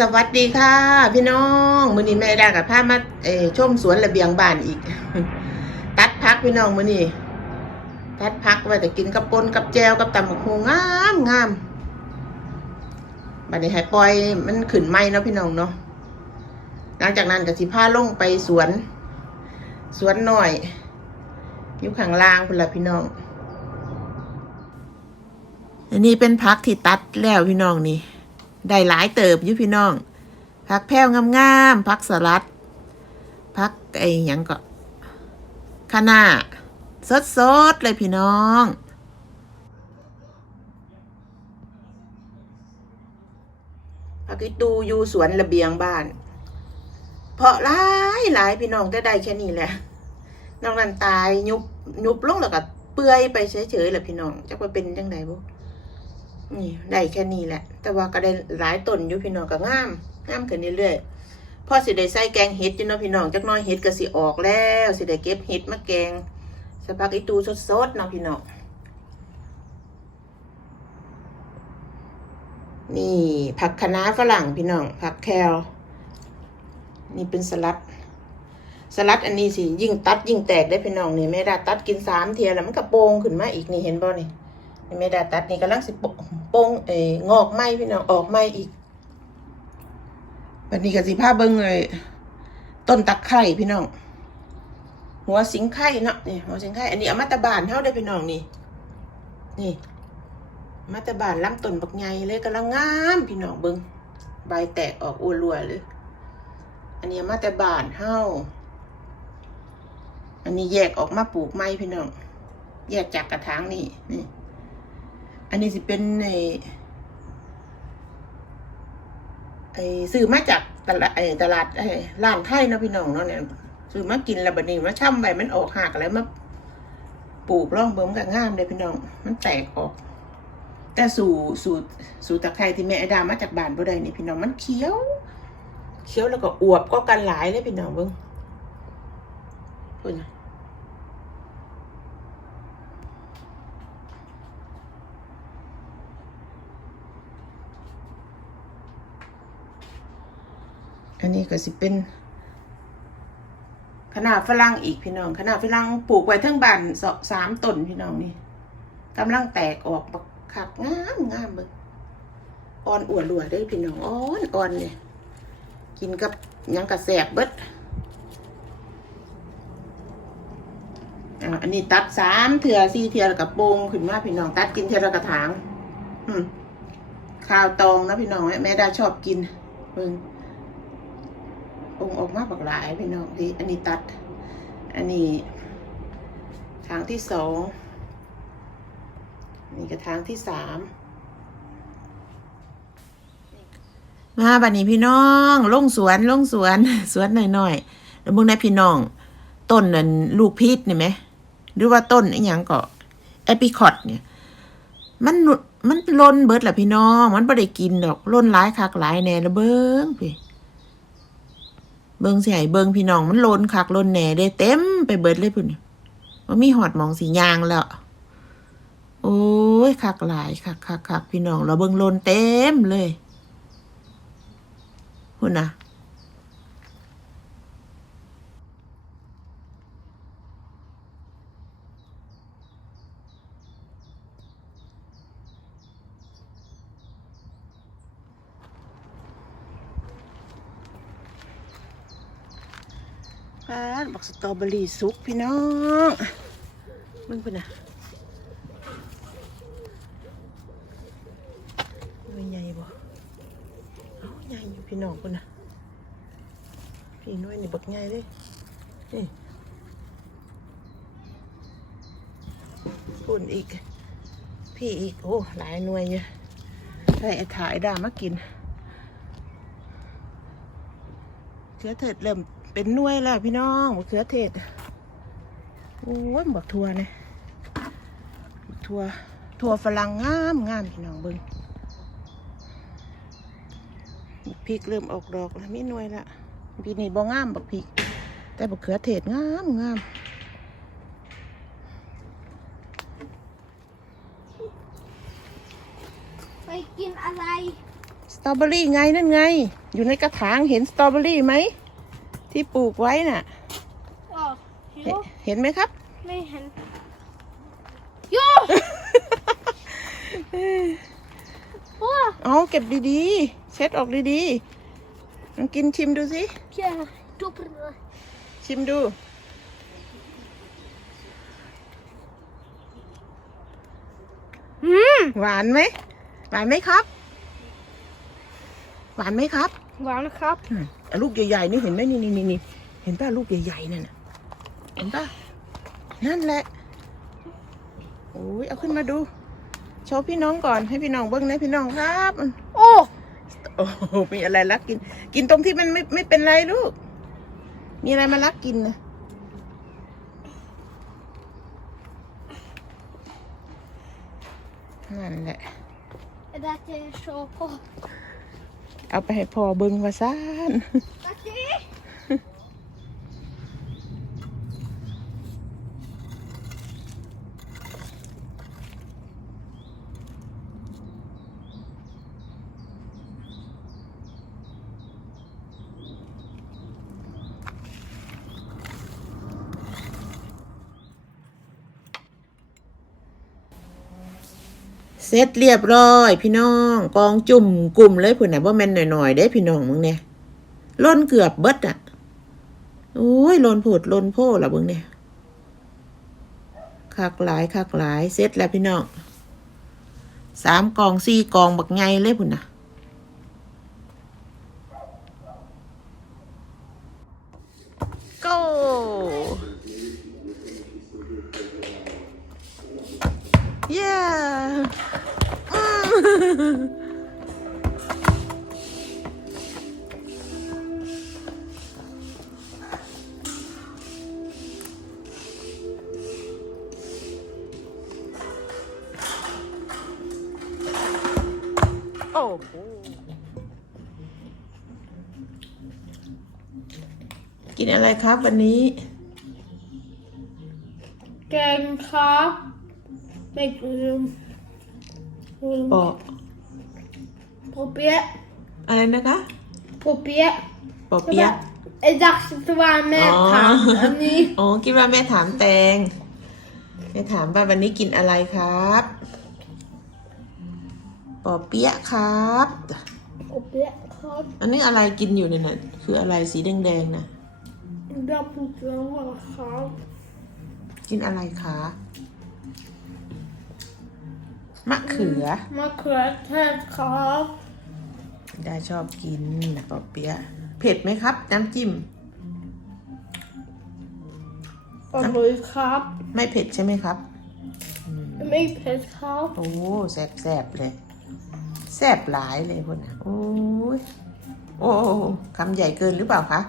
สวัสดีค่ะ พี่น้องมื้อนี้แม่ดากับพามาเออชมสวนระเบียงบ้านอีก ตัดพักพี่น้องมื้อนี้ตัดพักไว้แต่กินกับปนกับแจวกับตำบักหูงามงามบัดนี้ให้ปล่อยมันขึ้นไหมเนาะพี่น้องเนาะหลังจากนั้นก็สิพาลงไปสวน สวนหน่อยอยู่ข้างล่างพุ่นละพี่น้อง อันนี้เป็นพักที่ตัดแล้วพี่น้องนี่ ได้หลายเติบยู่พี่น้องพักแพ้วงามๆพักสลัดพักไอ้ยังก็คะน้าสดๆเลยพี่น้องพักอีตูอยู่สวนระเบียงบ้าน เพาะหลายหลายพี่น้องแต่ได้แค่นี้แหละนอกนั้นตายยุบยุบลงแล้วก็เปื่อยไปเฉยๆแหละพี่น้องจะไปเป็นยังไงบุ นี่ได้แค่นี้แหละ แต่ว่าก็ได้หลายต้นอยู่พี่น้องก็งามงามขึ้นเรื่อยๆพ่อสิได้ใส่แกงเห็ดอยู่เนาะพี่น้องจักน้อยเห็ดก็สิออกแล้วสิได้เก็บเห็ดมาแกงสปักอีตูสดๆเนาะพี่น้องนี่ผักคะน้าฝรั่งพี่น้องผักแคลนี่เป็นสลัด สลัดอันนี้สิยิ่งตัดยิ่งแตกได้พี่น้องนี่แม่ไดาตัดกินสามเทียแล้วมันก็โป่งขึ้นมาอีกนี่เห็นบ่นี่ นี่ไม่ได้ตัดนี่กำลังสิโปโป้งเอ๋งอกไหมพี่น้องออกไหมอีกแบบนี้ก็สิผ้าเบิ้งเลยต้นตะไคร่พี่น้อง หัวสิงไข่เนาะนี่หัวสิงไข่อันนี้อามาตะบานเท่าได้พี่น้องนี่ นี่มาตะบานล้ำต้นบักใหญ่เลยกำลังงามพี่น้องเบิ้งใบแตกออกอ้วนรัวเลย อันนี้อามาตะบานเท่าอันนี้แยกออกมาปลูกไม้พี่น้อง แยกจากกระถางนี่นี่ อันนี้สิเป็นไอไอซื้อมาจากตลาดไอตลาดไอร้านไทยนะพี่น้องเนาะเนี่ยซื้อมากินแล้วบัดนี้มาช่ำใบมันออกหักแล้วมาปลูกร่องเบิ่มกับงามเลยพี่น้อง มันแตกออก แต่สู่สู่สู่ตะไคร้ที่แม่ดามาจากบ้านบ่ได้นี่พี่น้องมันเขียวเขียวแล้วก็อวบก็กันหลายเลยพี่น้องเบิ่งพุ่นน่ะ อันนี้ก็สิเป็นขนาดฝรั่งอีกพี่น้องขนาดฝรั่งปลูกไว้ทั้งบ้านสองสามต้นพี่น้องนี่กำลังแตกออกบักคักงามงามเบิกอ่อนอวนรวยได้พี่น้องอ่อนอ่อนเนี่ยกินกับยังกระแสบเบิดอันนี้ตัดสามเถื่อสี่เถื่อกับโปงขึ้นมาพี่น้อง ตัดกินเถื่อกระถาง อืมข้าวตองนะพี่น้องแม่แม่ดาชอบกินเบิ่ง องค์ออกมาบักหลายพี่น้องที่อันนี้ตัด อันนี้ทางที่สองนี่ก็ทางที่สามมาบัดนี้พี่น้องลงสวนลงสวนสวนหน่อยๆแล้วมึงได้พี่น้อง ต้นนั่นลูกพีชนี่ไหมหรือว่าต้นไอ้หยังก็แอปริคอตเนี่ย มันมันล้นเบิดแหละพี่น้อง มันไม่ได้กินดอกล้นหลายคักหลายแหน่ละเบิ้งพี่ เบิงสิให้เบิงพี่น้องมันโลนคักโลนแหน่ได้เต็มไปเบิดเลยพุ่นว่ามีหอดมองสียางแล้ว โอ้ยคักหลายคักคักคักพี่น้องเราเบิงโลนเต็มเลยพุ่นนะ ฟ้าบักสตรอเบอรี่สุกพี่น้องเบิ่งพุ่นนะมันใหญ่บ่เอ้าใหญ่อยู่พี่น้องพุ่นนะพี่น้อยนี่บักใหญ่เลยนี่พุ่นอีก พี่อีก โอ้ หลายหน่วยเยอะให้ไอ้ถ่ายดามากินเชื้อเถิดเริ่ม เป็นหน่วยแล้วพี่น้องมะเขือเทศโอ้ยบักทัวเนี่ยบักทัวทัวฝรั่งงามงามพี่น้องเบิ้งบักพริกเริ่มออกดอกแล้วมีหน่วยละปีนี้บ่งามบักพริก แต่บักเขือเทศงามงามไปกินอะไร สตรอเบอรี่ไงนั่นไง อยู่ในกระถางเห็นสตรอเบอรี่ไหม ที่ปลูกไว้น่ะ อ๋อโยเห็นเห็นไหมครับ ไม่เห็นโยว้าเอาเก็บดีๆ เช็ดออกดีๆลองกินชิมดูสิแค่ดูเปล่าชิมดู อืมหวานไหม หวานไหมครับ หวานไหมครับ หวานครับ อืมแต่ ลูกใหญ่ๆนี่เห็นไหมนี่นี่นี่นี่เห็นป่ะลูกใหญ่ๆนั่นน่ะเห็นป่ะนั่นแหละโอ้ยเอาขึ้นมาดูโชว์พี่น้องก่อนให้พี่น้องเบิ้งนะพี่น้องครับ โอ้โอ้โหมีอะไรรักกิน กินตรงที่มันไม่ไม่เป็นไรลูก มีอะไรมารักกินนะนั่นแหละได้เจอโชว์พ่อ เอาไปให้พ่อเบิ้งว่าซ่าน เสร็จเรียบร้อย พี่น้อง กองจุ่มกลุ่มเลยพุ่นน่ะว่าแม่นหน่อยๆได้พี่น้องมึงเนี่ยล้นเกือบเบิดอะโอ้ยล้นผดล้นโพละเบิ่งเนี่ยคักหลายคักหลายเสร็จแล้วพี่น้องสามกองสี่กองบักไงเลยพุ่นน่ะ กินอะไรครับวันนี้ แกงครับไม่ลืมลืมปอโปเปี๊ยะอะไรนะคะโปเปี๊ยะปอเปี๊ยะไอ้ดักสวานแม่ถามอันนี้อ๋อคิดว่าแม่ถามแตงแม่ถามว่าวันนี้กินอะไรครับ ปอเปี๊ยะครับโปเปี๊ยะครับ อันนี้อะไรกินอยู่เนี่ยนะคืออะไรสีแดงๆนะดับสวานครับ กินอะไรคะ มะเขือ มะเขือเทศครับ ได้ชอบกินปอเปี๊ยะ เผ็ดไหมครับ น้ำจิ้มอร่อยครับ ไม่เผ็ดใช่ไหมครับ ไม่เผ็ดครับ โอ้แสบแสบๆเลย แสบหลายเลยพวกน่ะโอ้ยโอ้คำใหญ่เกินหรือเปล่าคะ